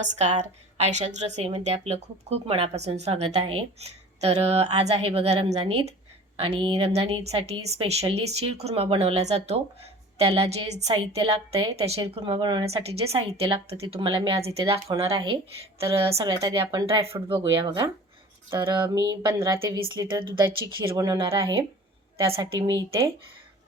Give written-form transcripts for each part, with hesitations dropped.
नमस्कार. आयशाच रसोईमध्ये आपलं खूप खूप मनापासून स्वागत आहे. तर आज आहे बघा रमजान ईद आणि रमजान ईदसाठी स्पेशली शीरखुर्मा बनवला जातो. त्याला जे साहित्य लागतंय त्या शीरखुर्मा बनवण्यासाठी जे साहित्य लागतं ते तुम्हाला मी आज इथे दाखवणार आहे. तर सगळ्यात आधी आपण ड्रायफ्रूट बघूया बघा. तर मी 15 ते 20 लिटर दुधाची खीर बनवणार आहे. त्यासाठी मी इथे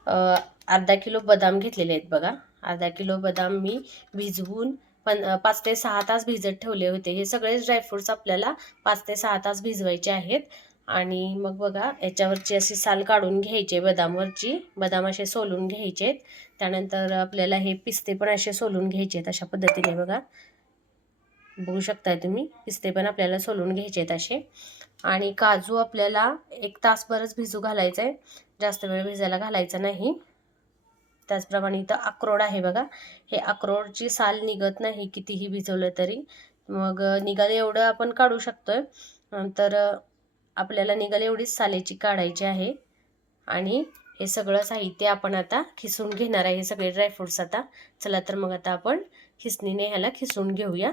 अर्धा किलो बदाम घेतलेले आहेत बघा. अर्धा किलो बदाम मी भिजवून 5 ते 6 तास भिजत ठेवले होते. हे सगळेच ड्रायफ्रुट्स आपल्याला 5 ते 6 तास भिजवायचे आहेत. आणि मग बघा याच्यावरची अशी साल काढून घ्यायची, बदामवरची बदाम असे सोलून घ्यायचे. त्यानंतर आपल्याला हे पिस्ते पण असे सोलून घ्यायचे आहेत अशा पद्धतीने बघा. बघू शकताय तुम्ही, पिस्ते पण आपल्याला सोलून घ्यायचे आहेत असे. आणि काजू आपल्याला 1 तासभरच भिजू घालायचं आहे, जास्त वेळ भिजायला घालायचा नाही. त्याचप्रमाणे इथं अक्रोड आहे बघा. हे अक्रोडची साल निघत नाही कितीही भिजवलं तरी. मग निघाल एवढं आपण काढू शकतोय. तर आपल्याला निघाल एवढीच सालेची काढायची आहे. आणि हे सगळं साहित्य आपण आता खिसून घेणार आहे, हे सगळे ड्रायफ्रुट्स आता. चला तर मग आता आपण खिसणीने ह्याला खिसून घेऊया.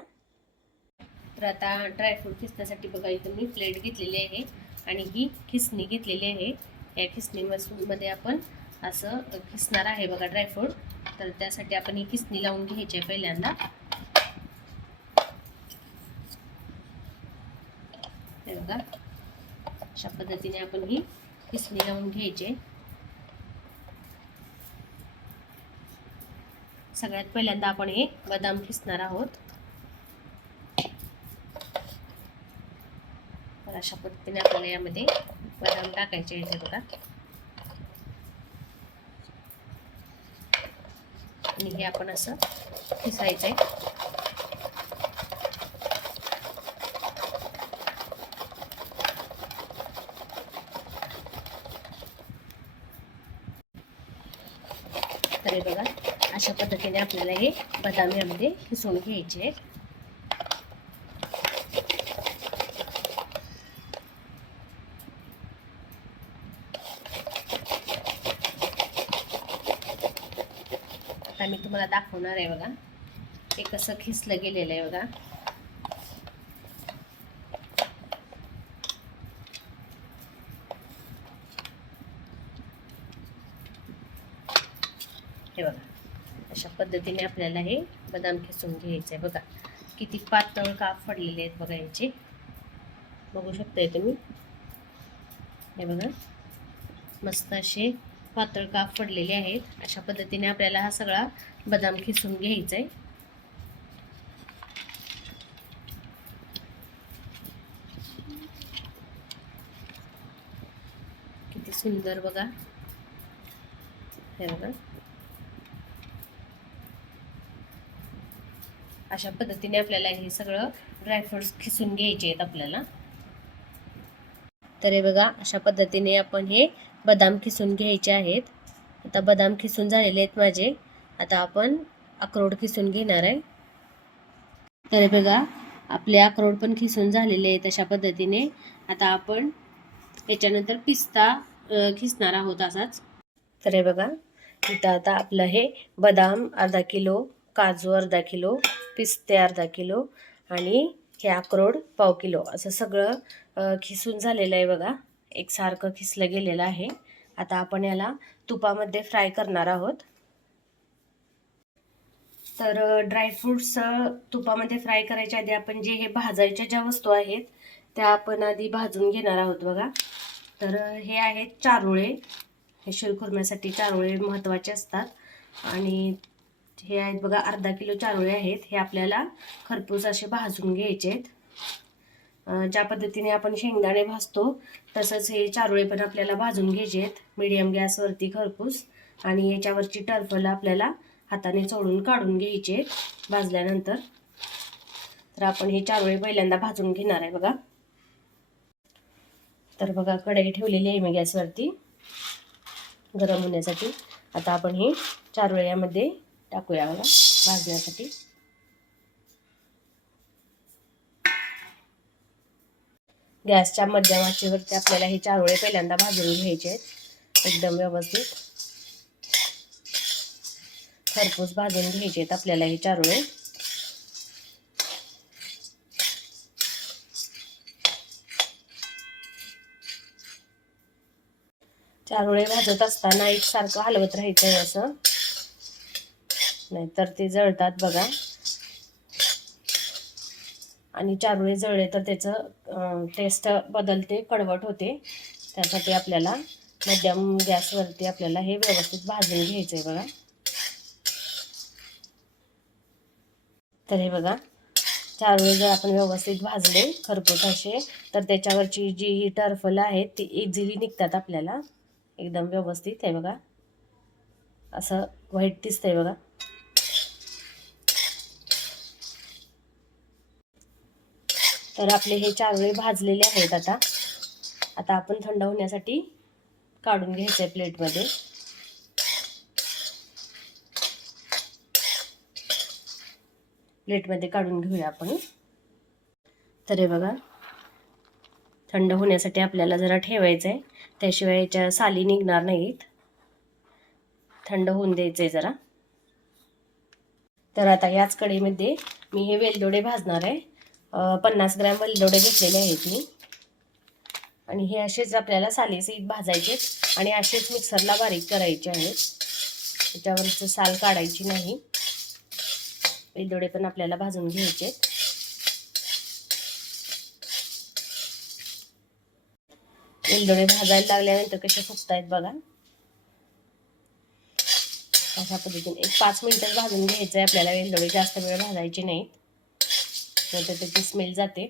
तर आता ड्रायफ्रूट खिसण्यासाठी बघा इथं मी प्लेट घेतलेली आहे आणि ही खिसणी घेतलेली आहे. या खिसणीमध्ये आपण असं खिसणार आहे बघा ड्रायफ्रूट. तर त्यासाठी आपण ही खिसणी लावून घ्यायची आहे पहिल्यांदा. हे बघा अशा पद्धतीने आपण ही खिसणी लावून घ्यायची. सगळ्यात पहिल्यांदा आपण हे बदाम खिसणार आहोत. तर अशा पद्धतीने आपल्याला यामध्ये बदाम टाकायचे आहेत बघा. आणि हे आपण असं खिसायचं आहे. तर हे बघा अशा पद्धतीने आपल्याला हे बदाम यामध्ये खिसून घ्यायचे आहेत. आता मी तुम्हाला दाखवणार आहे बघा हे कसं खिसलं गेलेलं आहे बघा. हे बघा अशा पद्धतीने आपल्याला हे बदाम खिसून घ्यायचे आहे बघा. किती पातळ काप पडलेले आहेत बघा याचे, बघू शकताय तुम्ही. हे बघा मस्त असे पातळ काप पडलेले आहेत. अशा पद्धतीने आपल्याला हा सगळा बदाम खिसून घ्यायचा आहे. किती सुंदर बघा. हे बघा अशा पद्धतीने आपल्याला हे सगळं ड्रायफ्रुट्स खिसून घ्यायचे आहेत आपल्याला. तर हे बघा अशा पद्धतीने आपण हे बदाम खिसून घ्यायचे आहेत. आता बदाम खिसून झालेले आहेत माझे. आता आपण अक्रोड खिसून घेणार आहे. तर हे बघा आपले अक्रोड पण खिसून झालेले आहेत अशा पद्धतीने. आता आपण याच्यानंतर पिस्ता खिसणार आहोत असाच. तर हे बघा इथं आता आपलं हे बदाम अर्धा किलो, काजू अर्धा किलो, पिस्ते अर्धा किलो आणि हे अक्रोड पाव किलो असं सगळं खिसून झालेलं आहे बघा. एकसारखं खिसलं गेलेलं आहे. आता आपण याला तुपामध्ये फ्राय करणार आहोत. तर ड्रायफ्रुट्स तुपामध्ये फ्राय करायच्या आधी आपण जे हे भाजायच्या ज्या वस्तू आहेत त्या आपण आधी भाजून घेणार आहोत बघा. तर हे आहेत चारोळे. हे शीरखुर्म्यासाठी चारोळे महत्त्वाचे असतात. आणि हे आहेत बघा अर्धा किलो चारोळे आहेत. हे आपल्याला खरपूस असे भाजून घ्यायचे आहेत. ज्या पद्धतीने आपण शेंगदाणे भाजतो तसंच हे चारोळे पण आपल्याला भाजून घ्यायचे आहेत मीडियम गॅसवरती खरपूस. आणि याच्यावरची टरफल आपल्याला हाताने चोळून काढून घ्यायचे आहेत भाजल्यानंतर. तर आपण हे चारोळे पहिल्यांदा भाजून घेणार आहे बघा. तर बघा कढई ठेवलेली आहे मी गॅसवरती गरम होण्यासाठी. आता आपण हे चारोळे यामध्ये टाकूया बघा भाजण्यासाठी. गॅसच्या मध्यम आचेवरती आपल्याला हे चारोळे पहिल्यांदा भाजून घ्यायचे आहेत एकदम व्यवस्थित. खरपूस भाजून घ्यायचे आहेत आपल्याला हे चारोळे. चारोळे भाजत असताना एकसारखं हलवत राहायचंय असं, नाहीतर ते जळतात बघा. आणि चारोळे जळले तर त्याचं टेस्ट बदलते, कडवट होते. त्यासाठी आपल्याला मध्यम गॅसवरती आपल्याला हे व्यवस्थित भाजून घ्यायचंय बघा. तर हे बघा, चारोळे जर आपण व्यवस्थित भाजले खरपूस असे, तर त्याच्यावरची जी टरफलं आहेत ती इझिली निघतात आपल्याला एकदम व्यवस्थित. आहे बघा, असं व्हाईट दिसतंय बघा. तर आपले हे चारोळे भाजलेले आहेत. आता आपण थंड होण्यासाठी काढून घ्यायचंय प्लेटमध्ये. प्लेटमध्ये काढून घेऊया आपण. तर हे बघा, थंड होण्यासाठी आपल्याला जरा ठेवायचंय, त्याशिवाय याच्या साली निघणार नाहीत. थंड होऊन द्यायचंय जरा. तर आता याच कढईमध्ये मी हे वेलदोडे भाजणार आहे. 50 ग्रॅम वेलदोडे घेतलेले आहेत मी. आणि हे असेच आपल्याला सालीसहित भाजायचे आणि असेच मिक्सरला बारीक करायचे आहेत. त्याच्यावरचं साल काढायची नाही. वेलदोडे पण आपल्याला भाजून घ्यायचे. वेलदोडे भाजायला लागल्यानंतर कसे फुगतायत बघा. अशा पद्धतीने 5 मिनिटं भाजून घ्यायचंय आपल्याला. वेलदोडे जास्त वेळ भाजायचे नाहीत, नाहीतर त्याची स्मेल जाते.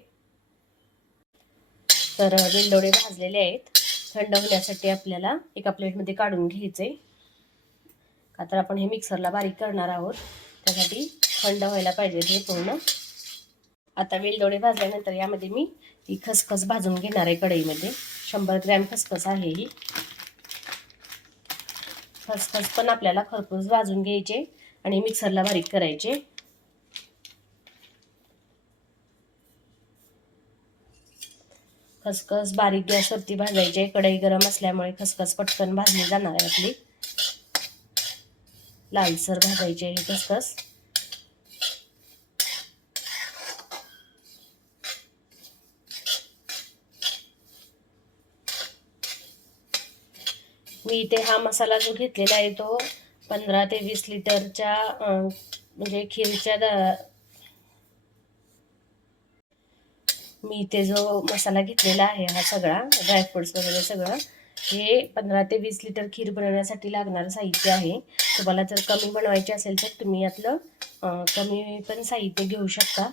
तर वेलदोडे भाजलेले आहेत. थंड होण्यासाठी आपल्याला एका प्लेटमध्ये काढून घ्यायचे. का तर आपण हे मिक्सरला बारीक करणार आहोत, त्यासाठी थंड व्हायला पाहिजे हे पूर्ण. आता वेलदोडे भाजल्यानंतर यामध्ये मी ही खसखस भाजून घेणार आहे कढईमध्ये. 100 ग्रॅम खसखस आहे ही. खसखस पण आपल्याला खरपूस भाजून घ्यायचे आणि मिक्सरला बारीक करायचे. खसखस बारीक गॅसवरती भाजायचे. कढई गरम असल्यामुळे खसखस पटकन भाजली जाणार आहे आपली. लालसर भाजायचे हे खसखस. मी इथे हा मसाला जो घेतलेला आहे तो 15 ते 20 लिटरच्या म्हणजे खीरच्या मी इथे जो मसाला घेतलेला आहे हा सगळा ड्रायफ्रुट्स वगैरे सगळं, हे 15 ते 20 लिटर खीर बनवण्यासाठी लागणारं साहित्य आहे. तुम्हाला जर कमी बनवायचे असेल तर तुम्ही यातलं कमी पण साहित्य घेऊ शकता.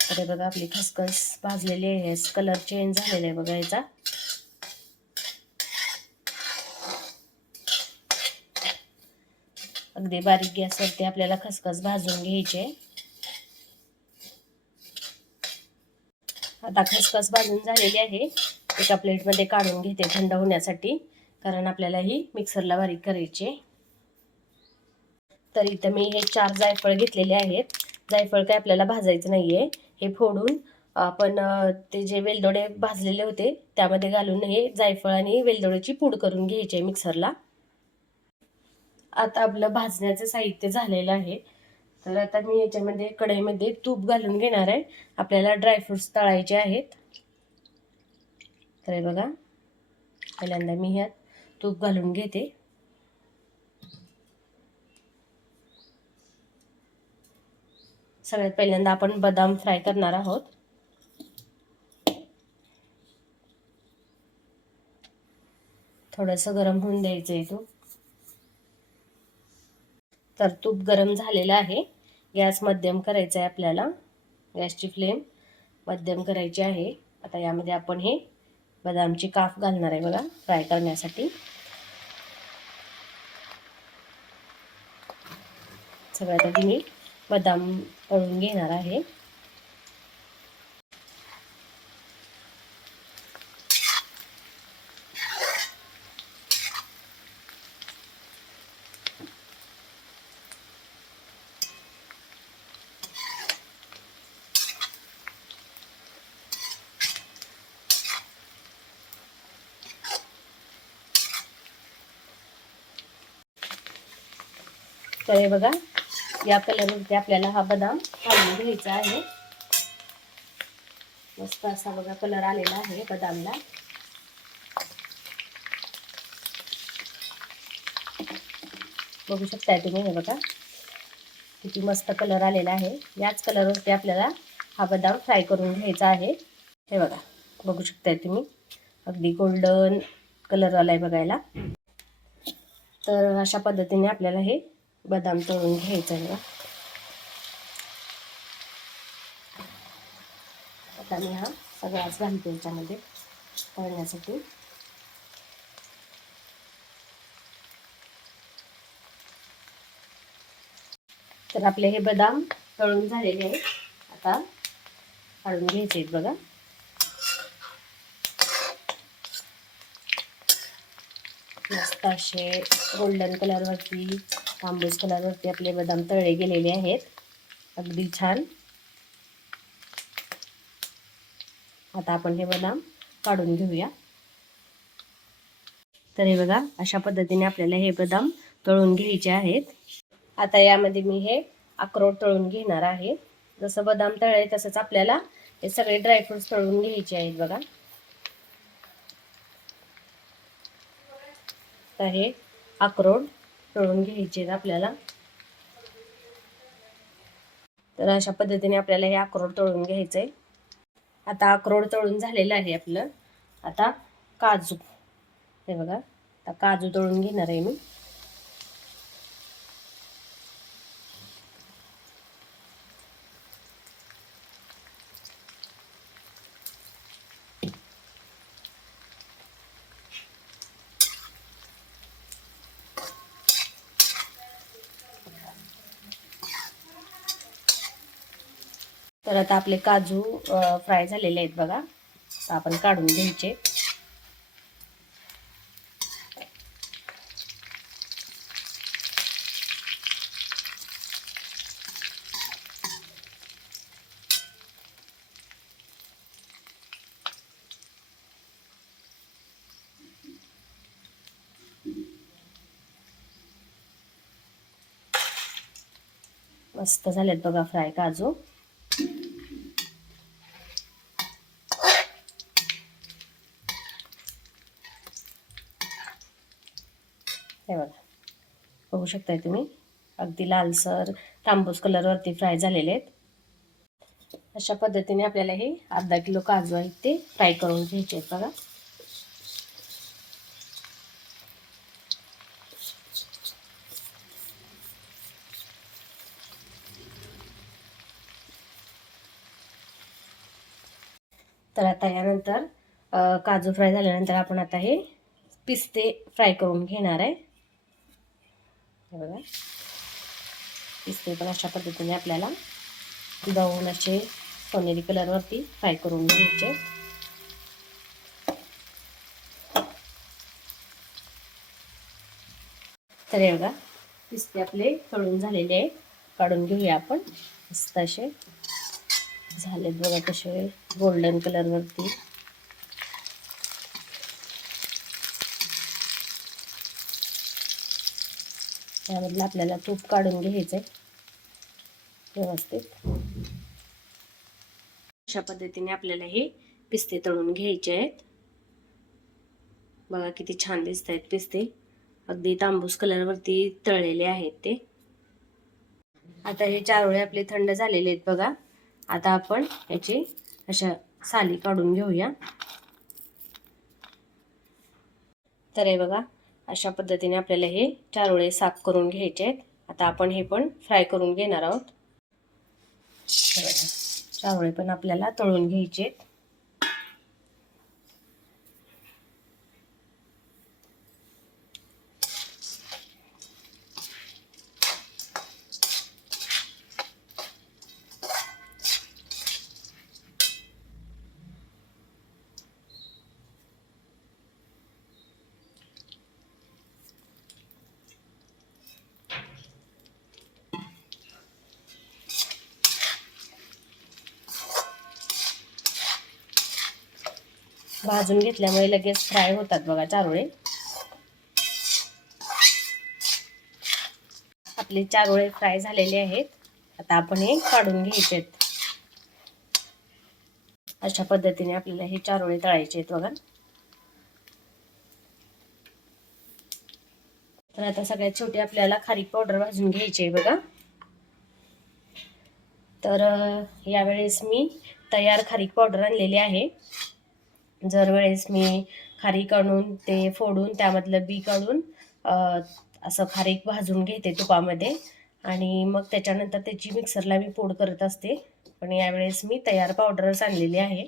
तर बघा, आपली खसखस भाजलेली आहे. कलर चेंज झालेला आहे बघा याचा. अगदी बारीक गॅसवरती आपल्याला खसखस भाजून घ्यायचे. आता खसखस भाजून झालेली आहे. एका प्लेटमध्ये काढून घेते थंड होण्यासाठी, कारण आपल्याला ही मिक्सरला बारीक करायची. तर इथं मी हे 4 जायफळ घेतलेले आहेत. जायफळ काय आपल्याला भाजायचं नाहीये. हे फोडून आपण ते जे वेलदोडे भाजलेले होते त्यामध्ये घालून हे जायफळ आणि वेलदोड्याची पूड करून घ्यायची मिक्सरला. आता आपलं भाजण्याचं साहित्य झालेलं आहे. तर आता मी याच्यामध्ये कढईमध्ये तूप घालून घेणार आहे. आपल्याला ड्रायफ्रुट्स तळायचे आहेत. तर बघा, पहिल्यांदा मी ह्यात तूप घालून घेते. सगळ्यात पहिल्यांदा आपण बदाम फ्राय करणार आहोत. थोडंसं गरम होऊन द्यायचं आहे तूप. तर तूप गरम झालेलं आहे. गॅस मध्यम करायचा आहे आपल्याला. गॅसची फ्लेम मध्यम करायची आहे. आता यामध्ये आपण हे बदामची काप घालणार आहे बघा, फ्राय करण्यासाठी. सगळ्यात आधी मी बदाम तळून घेणार आहे. तर हे बघा, या कलरवरती आपल्याला हा बदाम भाजून घ्यायचा आहे. मस्त असा बघा कलर आलेला आहे बदामला. बघू शकताय तुम्ही, हे बघा किती मस्त कलर आलेला आहे. याच कलरवरती आपल्याला हा बदाम फ्राय करून घ्यायचा आहे. हे बघा, बघू शकताय तुम्ही, अगदी गोल्डन कलर आलाय बघायला. तर अशा पद्धतीने आपल्याला हे बदाम तळून घ्यायचं आहे. आता मी हा सगळाच घालते याच्यामध्ये तळण्यासाठी. तर आपले हे बदाम तळून झालेले आहेत. आता काढून घ्यायचे आहेत बघा. मस्त असे गोल्डन कलरवरती, तांबूस कलरवरती आपले बदाम तळले गेलेले आहेत. अगदी छान. आता आपण हे बदाम काढून घेऊया. तर हे बघा, अशा पद्धतीने आपल्याला हे बदाम तळून घ्यायचे आहेत. आता यामध्ये मी हे अक्रोड तळून घेणार आहे. जसं बदाम तळले तसंच आपल्याला हे सगळे ड्रायफ्रुट्स तळून घ्यायचे आहेत बघा. तर हे अक्रोड तळून घ्यायचे आहेत आपल्याला. तर अशा पद्धतीने आपल्याला हे अक्रोड तळून घ्यायचे आहे. आता अक्रोड तळून झालेलं आहे आपलं. आता काजू, हे बघा, आता काजू तळून घेणार आहे मी. तर आता आपले काजू फ्राय झालेले आहेत बघा. आता आपण काढून घ्यायचे. मस्त झालेत बघा फ्राय काजू. हे बघा, बघू शकताय तुम्ही, अगदी लालसर तांबूस कलरवरती फ्राय झालेले आहेत. अशा पद्धतीने आपल्याला हे अर्धा किलो काजू आहेत ते फ्राय करून घ्यायचे आहेत बघा. तर आता यानंतर काजू फ्राय झाल्यानंतर आपण आता हे पिस्ते फ्राय करून घेणार आहे. बघा, पिस्ते पण अशा पद्धतीने आपल्याला ब्राऊन असे सोनेरी कलरवरती फ्राय करून घ्यायचे. तर हे बघा, पिस्ते आपले तळून झालेले आहे. काढून घेऊया आपण. मस्त असे झालेत बघा, कसे गोल्डन कलरवरती. त्यामधलं आपल्याला तूप काढून घ्यायचंय व्यवस्थित. अशा पद्धतीने आपल्याला हे पिस्ते तळून घ्यायचे आहेत. बघा किती छान दिसत आहेत पिस्ते. अगदी तांबूस कलरवरती तळलेले आहेत ते. आता हे चारोळे आपले थंड झालेले आहेत बघा. आता आपण याचे अशा साली काढून घेऊया. तर हे बघा, अशा पद्धतीने आपल्याला हे चारोळे साफ करून घ्यायचे आहेत. आता आपण हे पण फ्राय करून घेणार आहोत. चारोळे पण आपल्याला तळून घ्यायचे आहेत. भाजून घेतल्यामुळे लगेच फ्राय होतात बघा चारोळे. आपले चारोळे फ्राय झालेले आहेत. आता आपण हे काढून घ्यायचे आहेत. अशा पद्धतीने आपल्याला हे चारोळे तळायचे आहेत बघा. तर आता सगळ्यात शेवटी आपल्याला खारीक पावडर भाजून घ्यायची आहे बघा. तर यावेळेस मी तयार खारीक पावडर आणलेली आहे. जर वेळेस मी खारीक आणून ते फोडून त्यामधलं बी काढून असं खारीक भाजून घेते तुपामध्ये आणि मग त्याच्यानंतर त्याची मिक्सरला मी पूड करत असते. पण यावेळेस मी तयार पावडरच आणलेली आहे.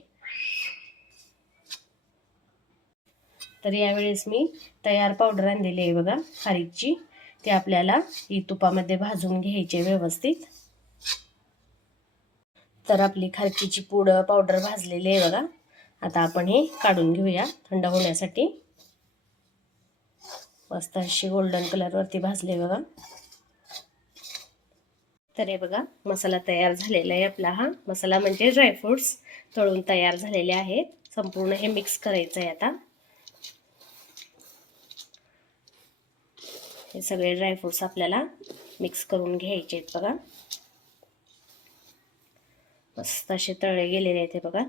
तर यावेळेस मी तयार पावडर आणलेली आहे बघा खारीकची. ती आपल्याला ही तुपामध्ये भाजून घ्यायची व्यवस्थित. तर आपली खारकीची पूड पावडर भाजलेली आहे बघा. आता आपण हे काढून घेऊया थंड होण्यासाठी. मस्त अशी गोल्डन कलरवरती भाजले बघा. तर हे बघा मसाला तयार झालेला आहे आपला. हा मसाला म्हणजे ड्रायफ्रुट्स तळून तयार झालेले आहेत. संपूर्ण हे मिक्स करायचं आहे आता. हे सगळे ड्रायफ्रुट्स आपल्याला मिक्स करून घ्यायचे आहेत बघा. मस्त असे तळले गेलेले आहेत हे बघा.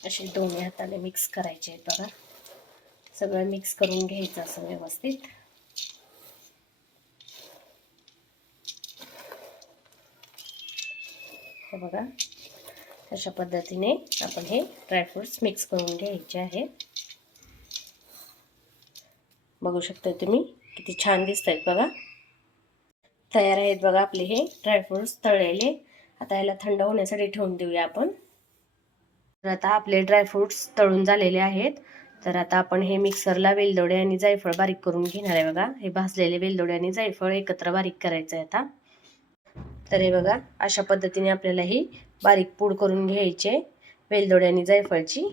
असे दोन्ही हाताने मिक्स करायचे आहेत बघा. सगळं मिक्स करून घ्यायचं असं व्यवस्थित. हे बघा अशा पद्धतीने आपण हे ड्रायफ्रुट्स मिक्स करून घ्यायचे आहेत. बघू शकता तुम्ही किती छान दिसत आहेत बघा. तयार आहेत बघा आपले हे ड्रायफ्रुट्स तळलेले. आता याला थंड होण्यासाठी ठेवून देऊया आपण. तर आता आपले ड्रायफ्रुट्स तळून झालेले आहेत. तर आता आपण हे मिक्सरला वेलदोडे आणि जायफळ बारीक करून घेणार आहे बघा. हे भाजलेले वेलदोडे आणि जायफळ एकत्र बारीक करायचं आहे आता. तर हे बघा अशा पद्धतीने आपल्याला ही बारीक पूड करून घ्यायची वेलदोडे आणि जायफळची.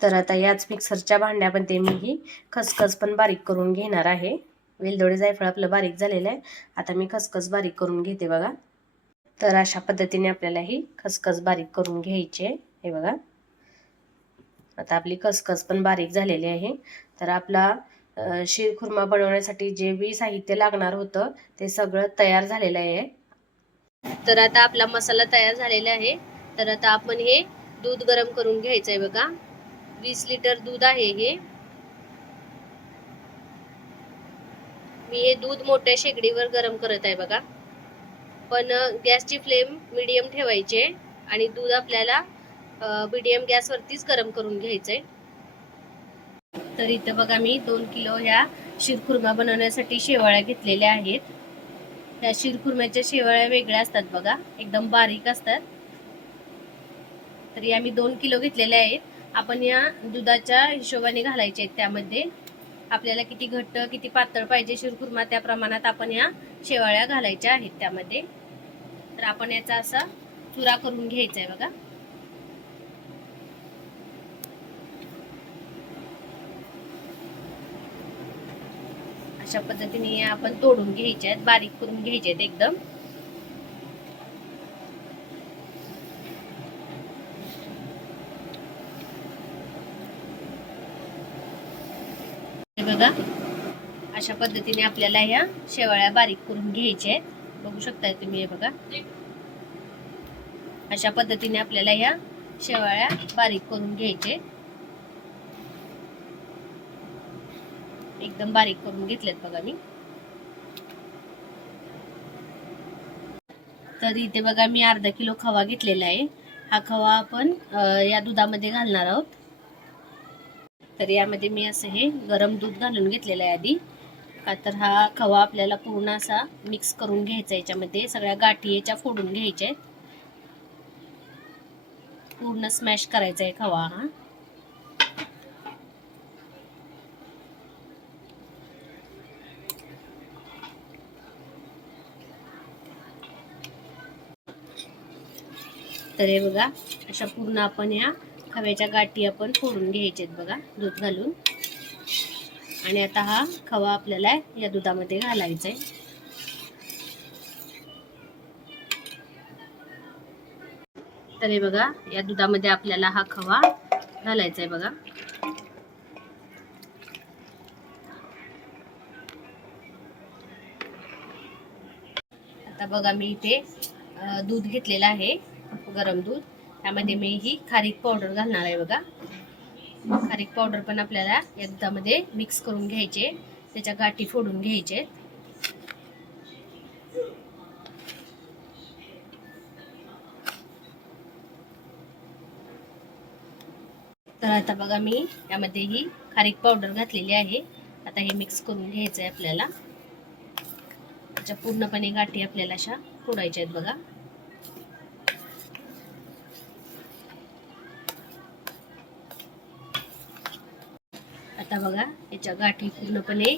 तर आता याच मिक्सरच्या भांड्यामध्ये मी ही खसखस पण बारीक करून घेणार आहे. वेलदोडे जायफळ आपलं बारीक झालेलं आहे. आता मी खसखस बारीक करून घेते बघा. तर अशा पद्धतीने आपल्याला ही खसखस बारीक करून घ्यायची आहे. हे बघा आता आपली खसखस पण बारीक झालेली आहे. तर आपला शीरखुर्मा बनवण्यासाठी जे बी साहित्य लागणार होतं ते सगळं तयार झालेलं आहे. तर आता आपला मसाला तयार झालेला आहे. तर आता आपण हे दूध गरम करून घ्यायचं आहे बघा. 20 लिटर दूध आहे हे. मी हे दूध मोठ्या शेगडीवर गरम करत आहे बघा. पण गॅसची फ्लेम मीडियम ठेवायची आणि दूध आपल्याला मीडियम गॅसवरतीच गरम करून घ्यायचंय. तर इथं बघा मी 2 किलो ह्या शीरखुर्मा बनवण्यासाठी शेवाळ्या घेतलेल्या आहेत. ह्या शीरखुर्म्याच्या शेवाळ्या वेगळ्या असतात बघा, एकदम बारीक असतात. तर या मी 2 किलो घेतलेल्या आहेत. आपण या दुधाच्या हिशोबाने घालायचे आहेत. त्यामध्ये आपल्याला किती घट्ट किती पातळ पाहिजे शीरखुर्मा त्या प्रमाणात आपण या शेवाळ्या घालायच्या आहेत त्यामध्ये. तर आपण याचा असा चुरा करून घ्यायचा आहे बघा. अशा पद्धतीने आपण तोडून घ्यायचे आहेत, बारीक करून घ्यायचे आहेत एकदम. हे बघा अशा पद्धतीने आपल्याला ह्या शेवाळ्या बारीक करून घ्यायच्या आहेत. बघू शकताय तुम्ही हे बघा. अशा पद्धतीने आपल्याला ह्या शेवाळ्या बारीक करून घ्यायचे. एकदम बारीक करून घेतलेत बघा मी. तर इथे बघा मी अर्धा किलो खवा घेतलेला आहे. हा खवा आपण या दुधामध्ये घालणार आहोत. तर यामध्ये मी असं हे गरम दूध घालून घेतलेलं आहे आधी. का तर हा खवा आपल्याला पूर्ण असा मिक्स करून घ्यायचा. याच्यामध्ये सगळ्या गाठी याच्या फोडून घ्यायच्या आहेत. पूर्ण स्मॅश करायचा आहे खवा हा. तर हे बघा अशा पूर्ण आपण ह्या खव्याच्या गाठी आपण फोडून घ्यायचे आहेत बघा दूध घालून. आणि आता हा खवा आपल्याला या दुधामध्ये घालायचा आहे. तर हे बघा या दुधामध्ये आपल्याला हा खवा घालायचा आहे बघा. आता बघा मी इथे दूध घेतलेलं आहे, गरम दूध. त्यामध्ये मी ही खारीक पावडर घालणार आहे बघा. खारीक पावडर पण आपल्याला एकदा मध्ये मिक्स करून घ्यायचे, त्याच्या गाठी फोडून घ्यायचे. तर आता बघा मी यामध्ये ही खारीक पावडर घातलेली आहे. आता हे मिक्स करून घ्यायचं आहे आपल्याला. त्याच्या पूर्णपणे गाठी आपल्याला अशा फोडायच्या आहेत बघा. आता बघा याच्या गाठी पूर्णपणे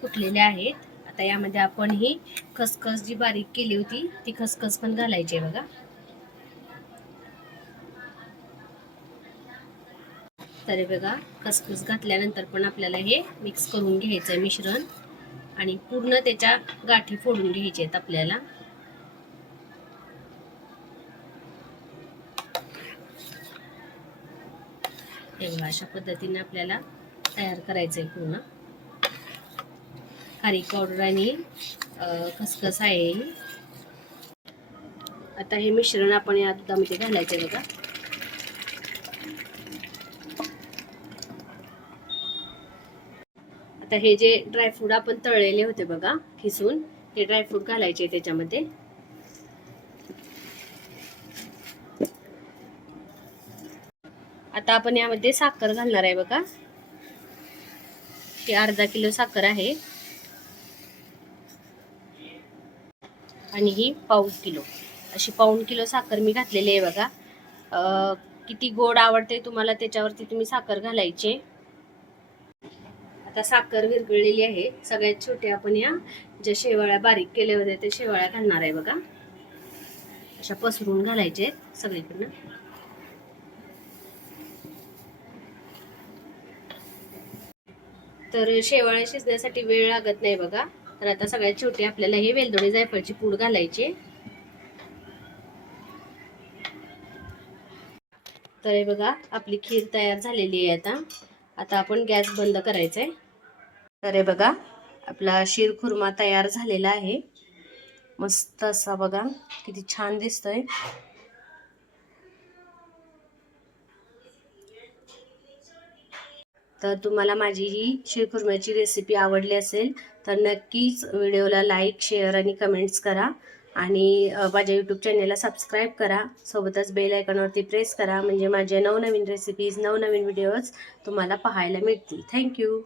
फुटलेल्या आहेत. आता यामध्ये आपण ही खसखस जी बारीक केली होती ती खसखस पण घालायची आहे बघा. तरी बघा खसखस घातल्यानंतर पण आपल्याला हे मिक्स करून घ्यायचं आहे मिश्रण, आणि पूर्ण त्याच्या गाठी फोडून घ्यायचे आहेत आपल्याला. हे बघा अशा पद्धतीने आपल्याला तयार करायचं आहे पूर्ण. खारीक पावडर आणि खसखस आहे. आता हे मिश्रण आपण या दुधामध्ये घालायचं आहे बघा. आता हे जे ड्रायफ्रूट आपण तळलेले होते बघा खिसून, हे ड्रायफ्रूट घालायचे त्याच्यामध्ये. आता आपण यामध्ये साखर घालणार आहे बघा. ही अर्धा किलो साखर आहे आणि ही पाऊण किलो, अशी पाऊण किलो साखर मी घातलेली आहे बघा. किती गोड आवडते तुम्हाला त्याच्यावरती तुम्ही साखर घालायची. आता साखर विरघळलेली आहे. सगळ्यात छोटे आपण या ज्या शेवाळ्या बारीक केल्या होत्या त्या शेवाळ्या घालणार आहे बघा. अशा पसरून घालायचे सगळीकडनं. तर शेवाळ्या शिजण्यासाठी वेळ लागत नाही बघा. तर आता सगळ्यात छोटे आपल्याला हे वेलदोडे जायफळची पूड घालायची. तर हे बघा आपली खीर तयार झालेली आहे. आता आपण गॅस बंद करायचा आहे. तर हे बघा आपला शीरखुर्मा तयार झालेला आहे. मस्त असा बघा किती छान दिसतोय. तर तुम्हाला माझी ही शीरखुर्म्याची रेसिपी आवडली असेल तर नक्कीच व्हिडिओला लाईक, शेअर आणि कमेंट्स करा. आणि माझ्या यूट्यूब चॅनलला सबस्क्राईब करा. सोबतच बेल आयकॉनवरती प्रेस करा, म्हणजे माझे नवनवीन रेसिपीज, नवनवीन व्हिडिओज तुम्हाला पाहायला मिळतील. थँक्यू.